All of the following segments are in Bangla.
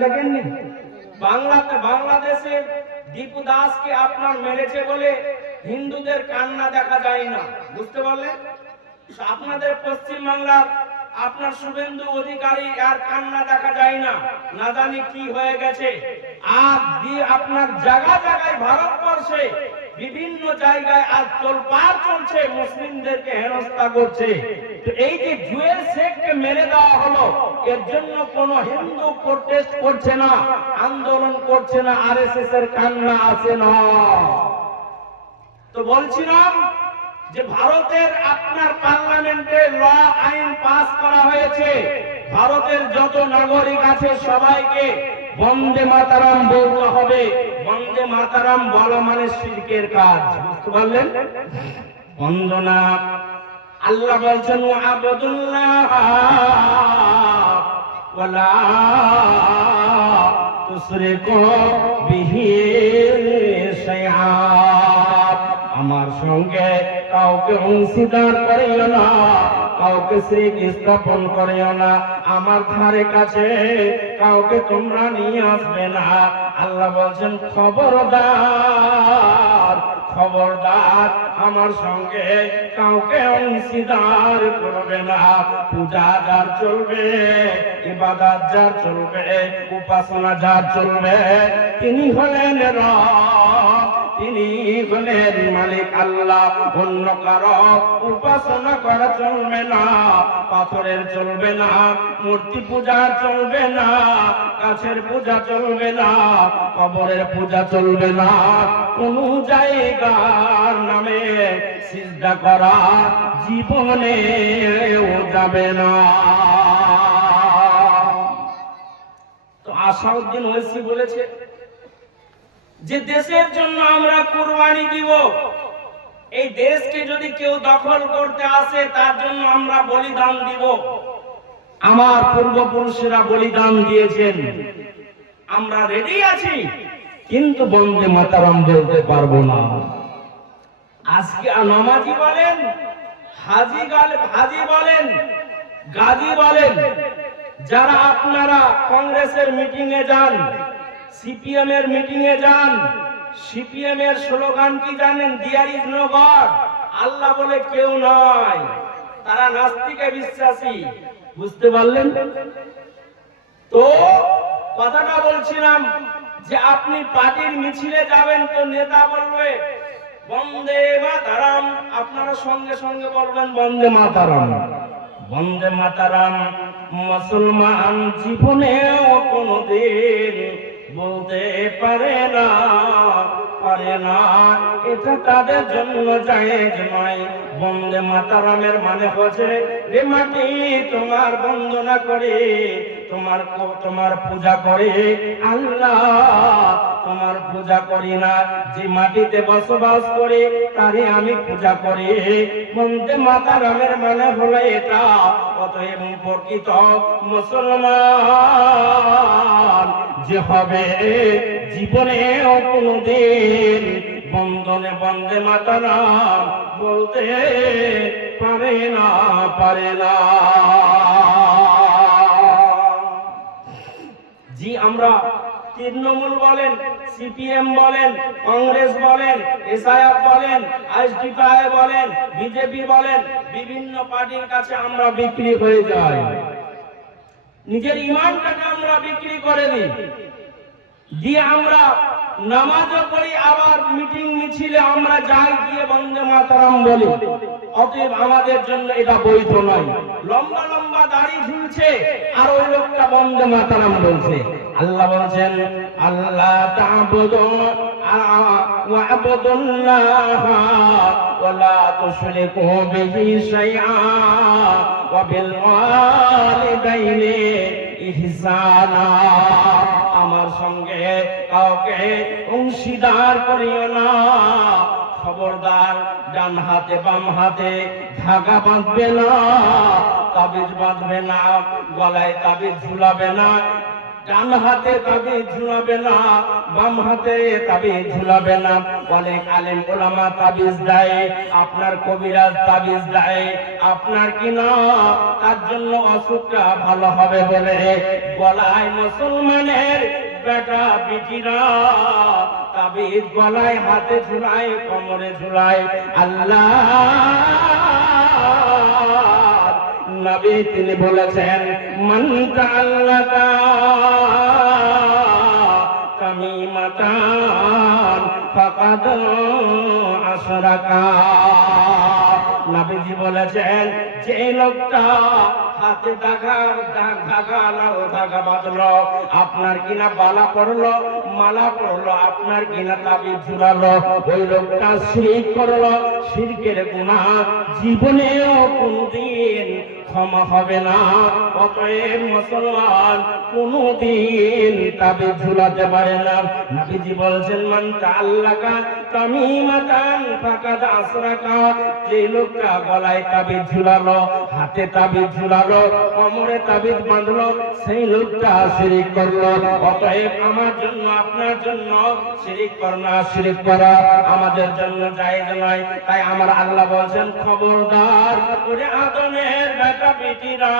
দেখেননি বাংলাদেশে দীপু দাসকে আপনার মেরেছে বলে হিন্দুদের কান্না দেখা যায় না, বুঝতে পারলেন? আপনাদের পশ্চিম বাংলার আপনার শুভেন্দু অধিকারী আর কান্না দেখা যায় না, না জানি কি হয়ে গেছে। আর আপনার জায়গা জায়গায় ভারতবর্ষে বিভিন্ন জায়গায় আজ তোলপাড় চলছে, মুসলিমদেরকে হেনস্থা করছে। তো এই যে জুয়েল শেখকে মেরে দেওয়া হলো, এর জন্য কোন হিন্দু প্রোটেস্ট করছে না, আন্দোলন করছে না, আরএসএস এর কান্না আছে না। তো বলছিলাম যে ভারতের আপনার পার্লামেন্টে ল আইন পাস করা হয়েছে, ভারতের যত নাগরিক আছে সবাইকে বন্দে মাতারাম বলতে হবে। বন্দে মাতারাম বলা মানে শিরকের কাজ, বুঝতে পারলেন? বন্দনা আল্লাহ বলছেন আবদুল্লাহ ওয়ালা তুশরিকু বিহি শাইআ, আমার সঙ্গে কাউকে অংশীদার করিও না, কাউকে শিরক স্থাপন করিও না, আমার ধারে কাছে কাউকে তোমরা নিয়ে আসবে না। আল্লাহ বলছেন খবরদার খবরদার, আমার সঙ্গে কাউকে অংশীদার করবে না। পূজা যার চলবে, ইবাদত যার চলবে, উপাসনা যার চলবে, তিনি হলেন রব, তিনি হলেন মালিক আল্লাহ। অন্য কারো উপাসনা করা চলবে না, পাথরের চলবে না, মূর্তি পূজা চলবে না, গাছের পূজা চলবে না, কবরের পূজা চলবে না, কোন জায়গার নামে সিজদা করা জীবনেও যাবে না। তো আসাউদ্দিন ওয়েসি বলেছে যে দেশের জন্য আমরা কুরবানি দিব, এই দেশকে যদি কেউ দখল করতে আসে তার জন্য আমরা বলিদান দিব। আমার পূর্বপুরুষেরা বলিদান দিয়েছেন, আমরা রেডি আছি, কিন্তু বন্দে মাতারাম বলতে পারবো না। আজকে নামাজি বলেন, হাজি বলেন, গাজী বলেন, যারা আপনারা কংগ্রেসের মিটিং এ যান, সিপিএম এর মিটিং এ যান, সিপিএম এর স্লোগান কি জানেন? দেয়ার ইজ নো গড, আল্লাহ বলে কেউ নয়। তারা নাস্তিকে বিশ্বাসী, বুঝতে পারলেন? তো কথাটা বলছিলাম যে আপনি পার্টির মিছিলে যাবেন তো নেতা বলবে বন্দে মাতারাম, আপনারা সঙ্গে সঙ্গে বলবেন বন্দে মাতারাম। বন্দে মাতারাম মুসলমান জীবনেও কোনদিন বলতে পারে না, এটা তাদের জন্য জায়েজ নয়। বন্দে মাতারামের মানে হচ্ছে রে মাটি তোমার বন্দনা করে, তোমার পূজা করে, আল্লাহ তোমার পূজা করি না, যে মাটিতে বসবাস করে তারে আমি পূজা করি। বন্দে মাতারামের মানে হলো এটা। অতএব প্রকৃত মুসলমান যে হবে জীবনেও কোনদিন বন্দনে বন্দে মাতারাম বলতে পারে না। জি, আমরা তৃণমূল বলেন, সিপিএম বলেন, কংগ্রেস বলেন, এসআইএফ বলেন, আইএসডিপিআই বলেন, বিজেপি বলেন, বিভিন্ন পার্টির কাছে আমরা বিক্রি হয়ে যাই। নিজের ইমানটাকে আমরা বিক্রি করে দিই, দিয়ে আমরা নামাজও পড়ি, আবার মিটিং মিছিলে আমরা যাই, গিয়ে বন্দে মাতারাম বলি। অতএব আমাদের জন্য এটা বৈধ নয়। লম্বা লম্বা দাড়ি ঝুলছে আর ওই লোকটা বন্দে মাতারাম বলছে। আল্লাহ বলছেন আল্লাহ তা'বুদু ওয়া'বুদুল্লাহ ওয়া লা তুশরিকু বিহি শাইআ ওয়া বিল ওয়ালিদাইনি ইহসানা, আমার সঙ্গে কাউকে অংশীদার করিও না। খবরদার, ডান হাতে বাম হাতে ধাগা বাঁধবে না, তাবিজ বাঁধবে না, গলায় তাবিজ ঝুলাবে না, ডান হাতে তাবিজ ঝুলাবে না, বাম হাতে তাবিজ ঝুলাবে না। অনেক আলেম ওলামা তাবিজ দেয়, আপনার কবিরাজ তাবিজ দেয়, আপনার কিনা তার জন্য অসুখটা ভালো হবে বলে গলায় মুসলমানের বেটা বিটিরা তাবিজ গলায় হাতে ঝুলায়, কোমরে ঝুলায়। আল্লাহ নবী তিনি বলেছেন, মান তাআল্লাকা তামিমাতান ফাকাদ আশরাকা। নবীজি বলেছেন, যে লোকটা হাতে ধাগা বাঁধলো, আপনার কিনা বালা পড়লো, মালা পড়লো, আপনার কিনা তাবিজ ঝুলালো, ওই লোকটা শিরক করলো। শিরকের গুনাহ জীবনেও কোনদিন ক্ষমা হবে না। অতএব মুসলমান কোনদিন তাবিজ ঝুলাতে পারে না। নবীজি বলছেন, মান তাআল্লাকা তামিমাতান ফাকাদ আশরাকা। যে লোকটা গলায় তাবিজ ঝুলালো, হাতে তাবিজ ঝুলালো, কোমরে তাবিজ বাঁধলো, সেই লোকটা শিরক করলো। অতএব আমার জন্য আপনার জন্য শিরক করা, শিরক করা আমাদের জন্য জায়েজ নয়। তাই আমার আল্লাহ বলছেন, খবরদার ওরে আদমের বেটা বেটিরা,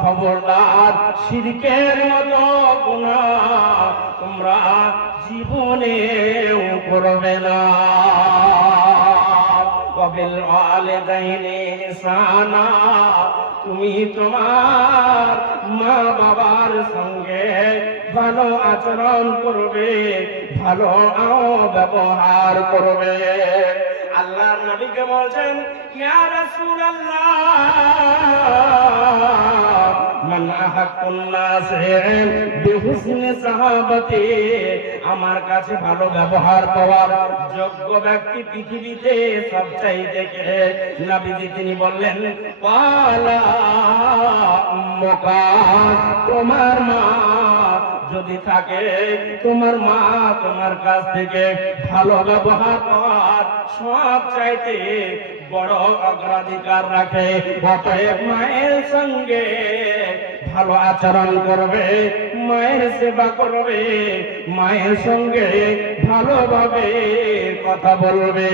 খবরদার শিরকের মতো গুনাহ তোমরা জীবনেও করবে না। ওয়াবিল ওয়ালিদাইনি ইহসানা, তুমি তোমার মা বাবার সঙ্গে ভালো আচরণ করবে, ভালো ব্যবহার করবে। আল্লাহর নবীকে বলছেন, ইয়া রাসূলুল্লাহ মান আহাক্কুন নাসি বিহুসনি সাহাবাতি। আমার কাছে ভালো ব্যবহার পাওয়ার যোগ্য ব্যক্তি পৃথিবীতে সবচাইতে কে? নবীজি তিনি বললেন, পালা উম্মুকা, তোমার মা যদি থাকে, তোমার মা তোমার কাছ থেকে ভালো ব্যবহার পাওয়ার সব চাইতে বড় অগ্রাধিকার রাখে। অতএব মায়ের সঙ্গে ভালো আচরণ করবে, মায়ের সেবা করবে, মায়ের সঙ্গে ভালোভাবে কথা বলবে।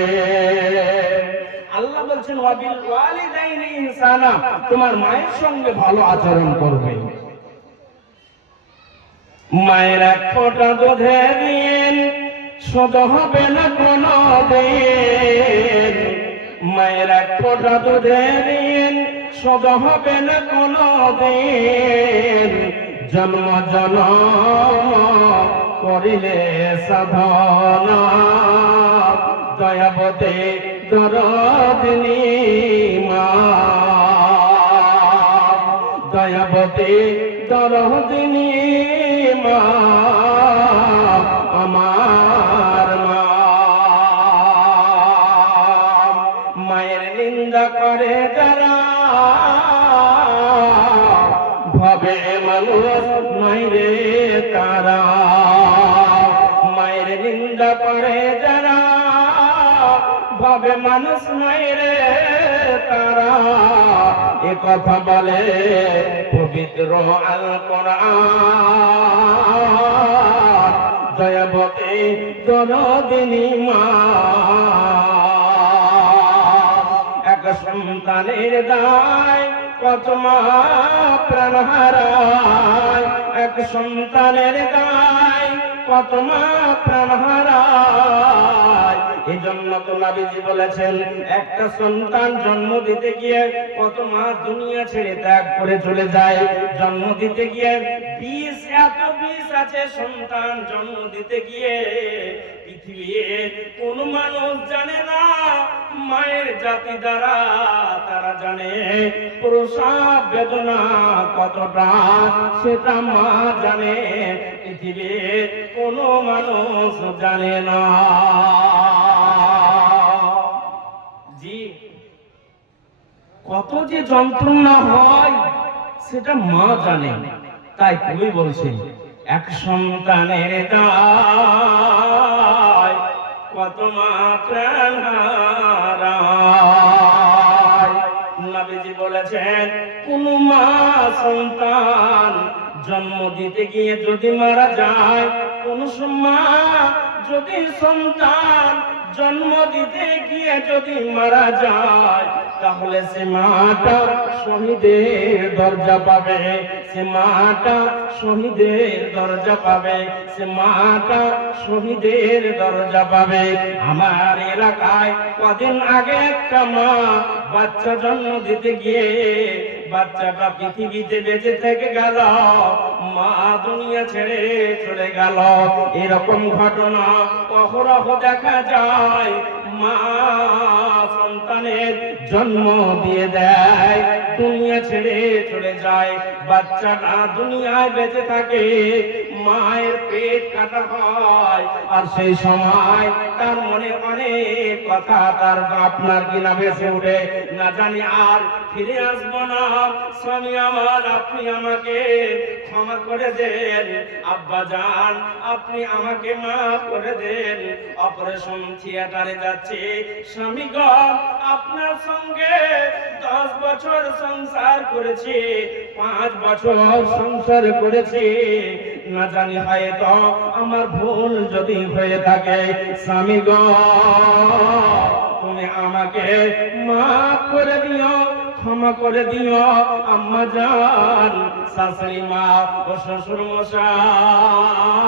আল্লাহ বলছেন, ওয়াবিল ওয়ালিদাইনি ইহসানা, তোমার মায়ের সঙ্গে ভালো আচরণ করবে। মায়ের এক ফোঁটা দুধের ঋণ শোধ হবে না কোনো দিন। মায়ের এক ফোঁটা দুধের ঋণ শোধ হবে না কোনো দিন। জন্ম জনম করিলে সাধনা, দয়াবতী দরদিনী মা, দয়াবতী দরদিনী মা আমার মা। মায়ের নিন্দা করে যারা ভাবে মানুষ নয় রে তারা। মায়ের নিন্দা করে যারা ভাবে মানুষ নয় রে তারা। এ কথা বলে পবিত্র আল কোরআন, দয়াবতী দরদিনী মা। এক সন্তানের দায় কত মা প্রাণ হারায়, এক সন্তানের দায় কত মা প্রাণ হারায়। এই জন্য তো নবীজি বলেছেন, একটা সন্তান জন্ম দিতে গিয়ে কত মা দুনিয়া ছেড়ে ত্যাগ করে চলে যায়। জন্ম দিতে গিয়ে বিষ, এত বিষ আছে সন্তান জন্ম দিতে গিয়ে। পৃথিবীর কোন মানুষ জানে না মায়ের জাতি দ্বারা, তারা জানে প্রসব বেদনা কতটা, সেটা মা জানে, পৃথিবীর কোন মানুষ জানে না। জি, কত যে যন্ত্রণা হয় সেটা মা জানে। তাই কবি বলছেন, এক সন্তানের দায় কত মা প্রাণ হারায়। নবীজি বলেছেন, কোন মা সন্তান জন্ম দিতে গিয়ে যদি মারা যায়, কোন মা যদি সন্তান জন্ম দিতে গিয়ে যদি মারা যায়, তাহলে সে মাটা শহীদের দরজা পাবে, সে মাটা শহীদের দরজা পাবে, সে মাটা শহীদের দরজা পাবে। আমার এলাকায় কদিন আগে একটা মা বাচ্চা জন্ম দিতে গিয়ে বাচ্চাটা পৃথিবীতে বেঁচে থেকে গেল, মা দুনিয়া ছেড়ে চলে গেল। এরকম ঘটনা অহরহ দেখা যায়। মা সন্তানের জন্ম দিয়ে দেয়, দুনিয়া ছেড়ে চলে যায়, বাচ্চাটা দুনিয়ায় বেঁচে থাকে, মায়ের পেট কাটা হয়, আর সেই সময় তার মনে অনেক কথা, তার আপনার কিনা ভেসে উঠে, না জানি আর ফিরে আসবো না, স্বামী আমার আপনি আমাকে ক্ষমা করে দেন, আব্বা জান আপনি আমাকে মাফ করে দেন। অপারেশন থিয়েটারে যাচ্ছে, স্বামী গো আপনার সঙ্গে 10 বছর সংসার করেছি, 5 বছর সংসার করেছি, না জানি হয়তো আমার ভুল যদি হয়ে থাকে, স্বামী গো তুমি আমাকে মাফ করে দিও, ক্ষমা করে দিও। আম্মা জান, শাশুড়ি মা ও শ্বশুর মশাই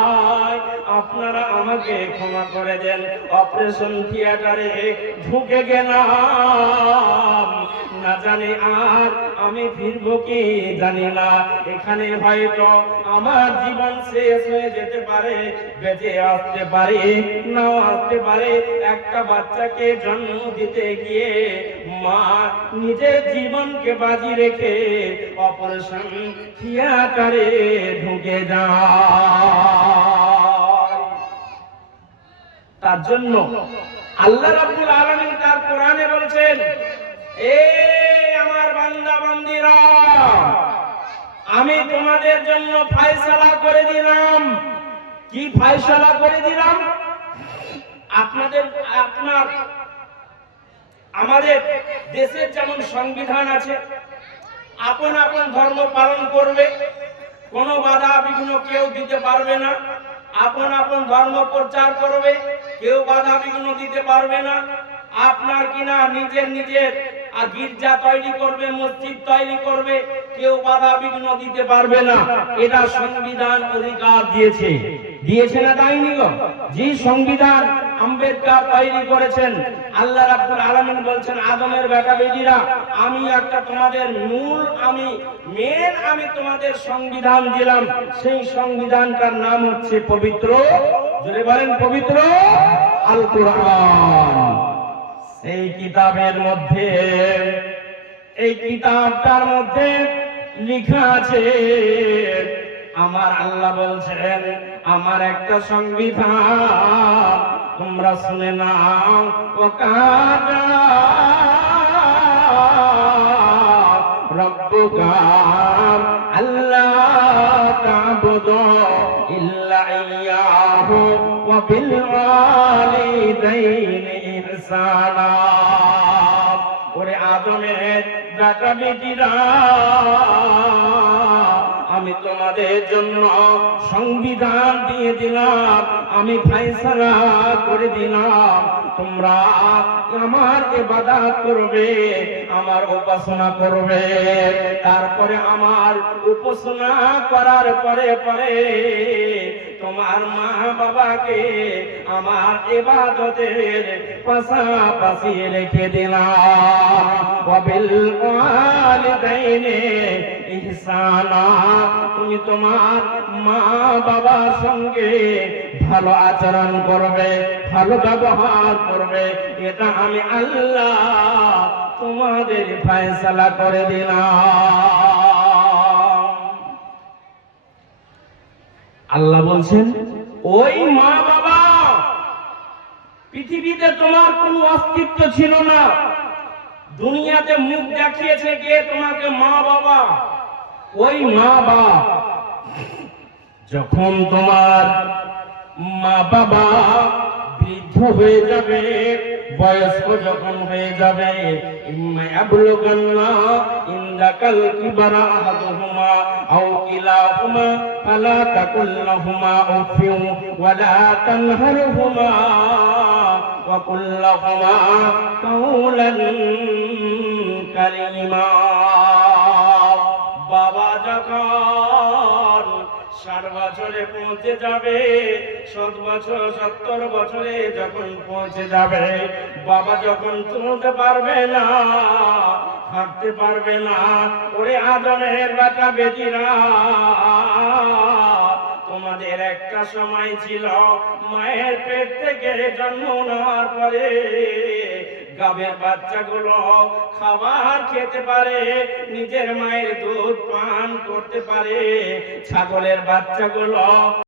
আপনারা আমাকে ক্ষমা করে দেন। অপারেশন থিয়েটারে ঢুকে গেলাম, না জানি আর আমি ফিরবো কি জানি না, এখানে হয়তো আমার জীবন শেষ হয়ে যেতে পারে, বেঁচে আসতে পারে নাও আসতে পারে। একটা বাচ্চাকে জন্ম দিতে গিয়ে মা নিজের জীবনকে বাজি রেখে অপারেশন থিয়েটারে ঢুকে যায়। তার জন্য আল্লাহ রাব্বুল আলামিন তার কোরআনে বলেছেন, এ আমার বান্দা বান্দীরা, আমি তোমাদের জন্য ফয়সালা করে দিলাম। কি ফয়সালা করে দিলাম? আমাদের দেশের যেমন সংবিধান আছে, আপন আপন ধর্ম পালন করবে, কোনো বাধা বিঘ্ন কেউ দিতে পারবে না, আপন আপন ধর্ম প্রচার করবে, কেউ বাধা বিঘ্ন দিতে পারবে না। আপনার কিনা নিজের নিজের গির্জা তৈরি করবে, মসজিদ তৈরি করবে, কেউ বাধা বিঘ্ন দিতে পারবে না। এটা সংবিধান অধিকার দিয়েছে, দিয়েছে না তাইনি গো? যে সংবিধান আম্বেদকর তৈরি করেছেন, আল্লাহ রাব্বুল আলামিন বলছেন, আদমের বেটা বেটিরা, আমি একটা তোমাদের আমি তোমাদের সংবিধান দিলাম। সেই সংবিধানটার নাম হচ্ছে পবিত্র, জোরে বলেন পবিত্র আল কোরআন। সেই কিতাবের মধ্যে, এই কিতাবটার মধ্যে লেখা আছে, আমার আল্লাহ বলছেন আমার একটা সংবিধান তোমরা শুনে নাও। ওয়াকাদা রাব্বুকা আল্লা তা'বুদু ইল্লা ইয়্যাহু ওয়া বিল ওয়ালিদাইনি ইহসানা। ওরে আদমের বেটা বেটিরা, আমি তোমাদের জন্য সংবিধান দিয়ে দিলাম, আমি ফয়সালা করে দিলাম, তোমরা আমার ইবাদত করবে, আমার উপাসনা করবে। তারপরে আমার উপাসনা করার পরে পরে তোমার মা বাবাকে আমার ইবাদতের পাশাপাশি রেখে দিলাম। ওয়াবিল ওয়ালিদাইনি ইহসানা, তুমি তোমার মা বাবার সঙ্গে ভালো আচরণ করবে, ভালো ব্যবহার করবে। এটা আমি আল্লাহ তোমাদের ফয়সালা করে দিলাম। আল্লাহ বলছেন, ওই মা বাবা, পৃথিবীতে তোমার কোনো অস্তিত্ব ছিল না, দুনিয়াতে মুখ দেখিয়েছে কে? তোমাকে মা বাবা। ওই মা বাবা যখন তোমার মা বাবা বৃদ্ধ হয়ে যাবে, বয়স্ক যখন হয়ে যাবে, ইম্মা ইয়াবলুগান্না ইনদাকাল কিবারা আহাদুহুমা আও কিলাহুমা ফালা তাকুল লাহুমা উফিন ওয়া লা তানহারহুমা ওয়া কুল লাহুমা কাওলান কারীমা। বাবা যখন 60 বছরে পৌঁছে যাবে, 70 বছরে যখন পৌঁছে যাবে, বাবা যখন চলতে পারবে না, হাঁটতে পারবে না, ওরে আদমের বেটা বেটিরা, তোমাদের একটা সময় ছিল মায়ের পেট থেকে জন্ম নেওয়ার পরে গাভীর বাচ্চাগুলো খাবার খেতে পারে, নিজের মায়ের দুধ পান করতে পারে, ছাগলের বাচ্চাগুলো